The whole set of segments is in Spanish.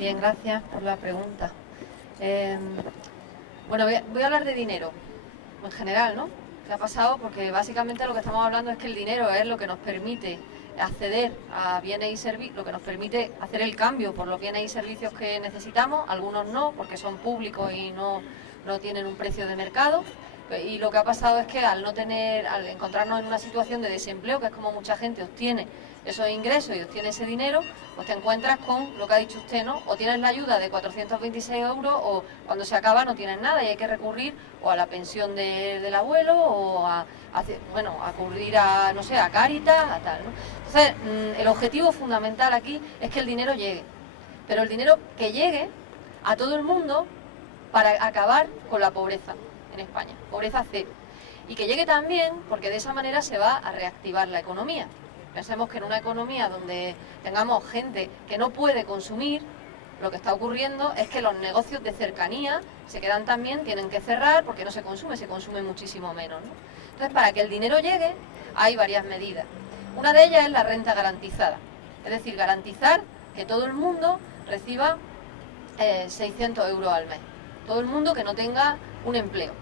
Bien, gracias por la pregunta. Bueno, voy a hablar de dinero, en general, ¿no? ¿Qué ha pasado? Porque básicamente lo que estamos hablando es que el dinero es lo que nos permite acceder a bienes y servicios, lo que nos permite hacer el cambio por los bienes y servicios que necesitamos, algunos no, porque son públicos y no tienen un precio de mercado. Y lo que ha pasado es que al encontrarnos en una situación de desempleo, que es como mucha gente obtiene esos ingresos y obtiene ese dinero, pues te encuentras con lo que ha dicho usted, ¿no? O tienes la ayuda de 426 euros o cuando se acaba no tienes nada y hay que recurrir o a la pensión del abuelo o a acudir a, no sé, a Cáritas, a tal, ¿no? Entonces, el objetivo fundamental aquí es que el dinero llegue, pero el dinero que llegue a todo el mundo para acabar con la pobreza en España, pobreza cero. Y que llegue también porque de esa manera se va a reactivar la economía. Pensemos que en una economía donde tengamos gente que no puede consumir, lo que está ocurriendo es que los negocios de cercanía se quedan también, tienen que cerrar porque no se consume muchísimo menos, ¿no? Entonces, para que el dinero llegue, hay varias medidas. Una de ellas es la renta garantizada, es decir, garantizar que todo el mundo reciba 600 euros al mes, todo el mundo que no tenga un empleo.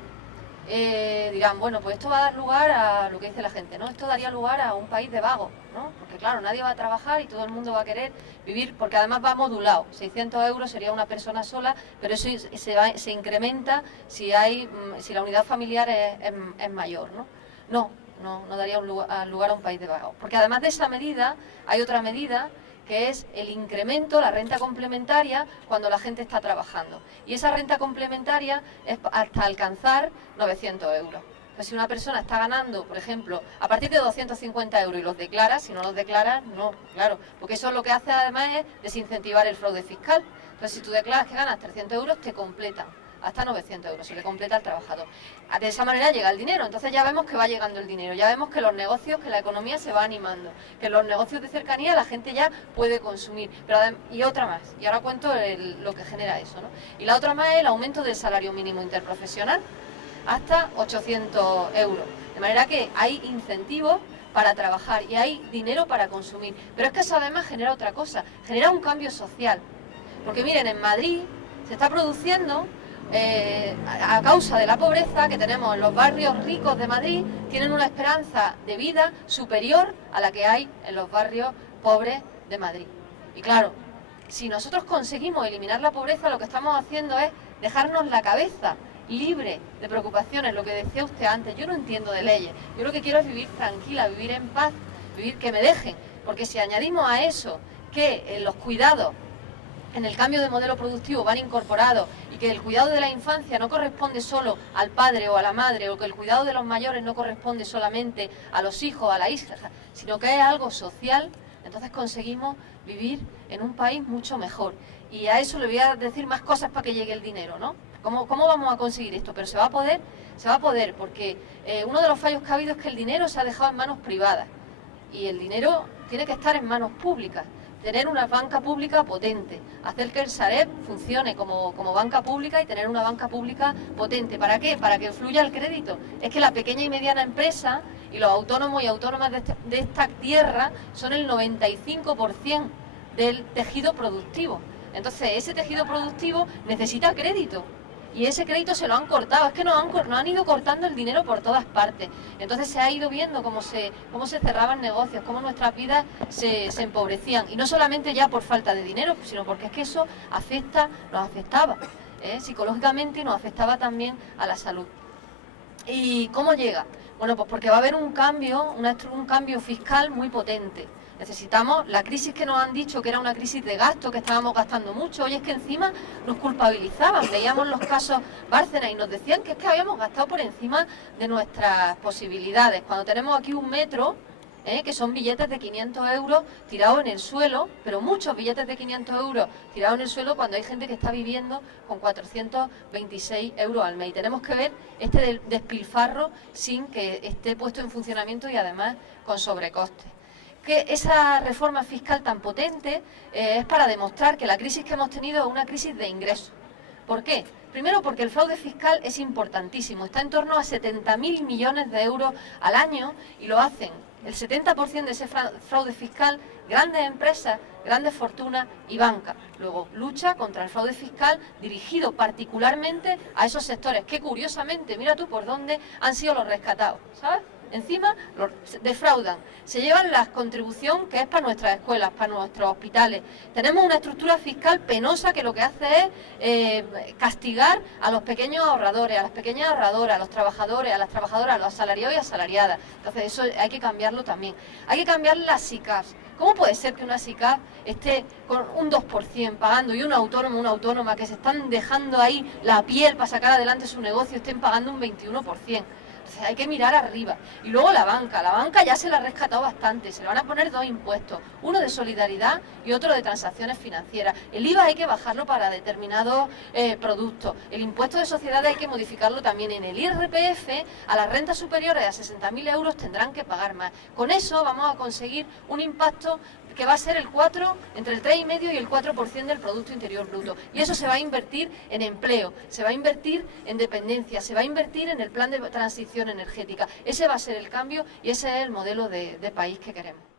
Dirán, bueno, pues esto va a dar lugar a lo que dice la gente, ¿no? Esto daría lugar a un país de vagos, ¿no? Porque claro, nadie va a trabajar y todo el mundo va a querer vivir, porque además va modulado. 600 euros sería una persona sola, pero eso se incrementa si la unidad familiar es mayor, ¿no? No daría lugar a un país de vagos. Porque además de esa medida, hay otra medida que es el incremento, la renta complementaria, cuando la gente está trabajando. Y esa renta complementaria es hasta alcanzar 900 euros. Pues si una persona está ganando, por ejemplo, a partir de 250 euros y los declara, si no los declaras, no, claro, porque eso lo que hace además es desincentivar el fraude fiscal. Entonces, si tú declaras que ganas 300 euros, te completan hasta 900 euros, se le completa al trabajador. De esa manera llega el dinero, entonces ya vemos que va llegando el dinero, ya vemos que los negocios, que la economía se va animando, que los negocios de cercanía la gente ya puede consumir. Y otra más, y ahora cuento lo que genera eso, ¿no? Y la otra más es el aumento del salario mínimo interprofesional, hasta 800 euros. De manera que hay incentivos para trabajar y hay dinero para consumir. Pero es que eso además genera otra cosa, genera un cambio social. Porque miren, en Madrid se está produciendo... a causa de la pobreza que tenemos en los barrios ricos de Madrid, tienen una esperanza de vida superior a la que hay en los barrios pobres de Madrid. Y claro, si nosotros conseguimos eliminar la pobreza, lo que estamos haciendo es dejarnos la cabeza libre de preocupaciones, lo que decía usted antes. Yo no entiendo de leyes, yo lo que quiero es vivir tranquila, vivir en paz, vivir que me dejen, porque si añadimos a eso que los cuidados en el cambio de modelo productivo van incorporados y que el cuidado de la infancia no corresponde solo al padre o a la madre, o que el cuidado de los mayores no corresponde solamente a los hijos o a la hija, sino que es algo social, entonces conseguimos vivir en un país mucho mejor. Y a eso le voy a decir más cosas para que llegue el dinero, ¿no? ¿Cómo vamos a conseguir esto? Pero se va a poder porque uno de los fallos que ha habido es que el dinero se ha dejado en manos privadas y el dinero tiene que estar en manos públicas. Tener una banca pública potente, hacer que el Sareb funcione como banca pública y tener una banca pública potente. ¿Para qué? Para que fluya el crédito. Es que la pequeña y mediana empresa y los autónomos y autónomas de esta tierra son el 95% del tejido productivo. Entonces, ese tejido productivo necesita crédito. Y ese crédito se lo han cortado, es que nos han ido cortando el dinero por todas partes. Entonces se ha ido viendo cómo se cerraban negocios, cómo nuestras vidas se empobrecían. Y no solamente ya por falta de dinero, sino porque es que eso nos afectaba psicológicamente y nos afectaba también a la salud. ¿Y cómo llega? Bueno, pues porque va a haber un cambio fiscal muy potente. Necesitamos la crisis que nos han dicho que era una crisis de gasto, que estábamos gastando mucho. Oye, es que encima nos culpabilizaban, veíamos los casos Bárcenas y nos decían que es que habíamos gastado por encima de nuestras posibilidades. Cuando tenemos aquí un metro, que son billetes de 500 euros tirados en el suelo, pero muchos billetes de 500 euros tirados en el suelo cuando hay gente que está viviendo con 426 euros al mes. Y tenemos que ver este despilfarro sin que esté puesto en funcionamiento y además con sobrecostes. Que esa reforma fiscal tan potente es para demostrar que la crisis que hemos tenido es una crisis de ingresos. ¿Por qué? Primero porque el fraude fiscal es importantísimo, está en torno a 70.000 millones de euros al año y lo hacen. El 70% de ese fraude fiscal grandes empresas, grandes fortunas y banca. Luego, lucha contra el fraude fiscal dirigido particularmente a esos sectores que, curiosamente, mira tú por dónde han sido los rescatados, ¿sabes? Encima los defraudan, se llevan la contribución que es para nuestras escuelas, para nuestros hospitales. Tenemos una estructura fiscal penosa que lo que hace es castigar a los pequeños ahorradores, a las pequeñas ahorradoras, a los trabajadores, a las trabajadoras, a los asalariados y asalariadas. Entonces eso hay que cambiarlo también. Hay que cambiar las SICAV. ¿Cómo puede ser que una SICAV esté con un 2% pagando y un autónomo, una autónoma que se están dejando ahí la piel para sacar adelante su negocio estén pagando un 21%? Hay que mirar arriba. Y luego la banca ya se la ha rescatado bastante, se le van a poner 2 impuestos, uno de solidaridad y otro de transacciones financieras. El IVA hay que bajarlo para determinados productos, el impuesto de sociedades hay que modificarlo también. En el IRPF, a las rentas superiores a 60.000 euros tendrán que pagar más. Con eso vamos a conseguir un impacto que va a ser entre el 3,5 y el 4% del Producto Interior Bruto. Y eso se va a invertir en empleo, se va a invertir en dependencia, se va a invertir en el plan de transición energética. Ese va a ser el cambio y ese es el modelo de país que queremos.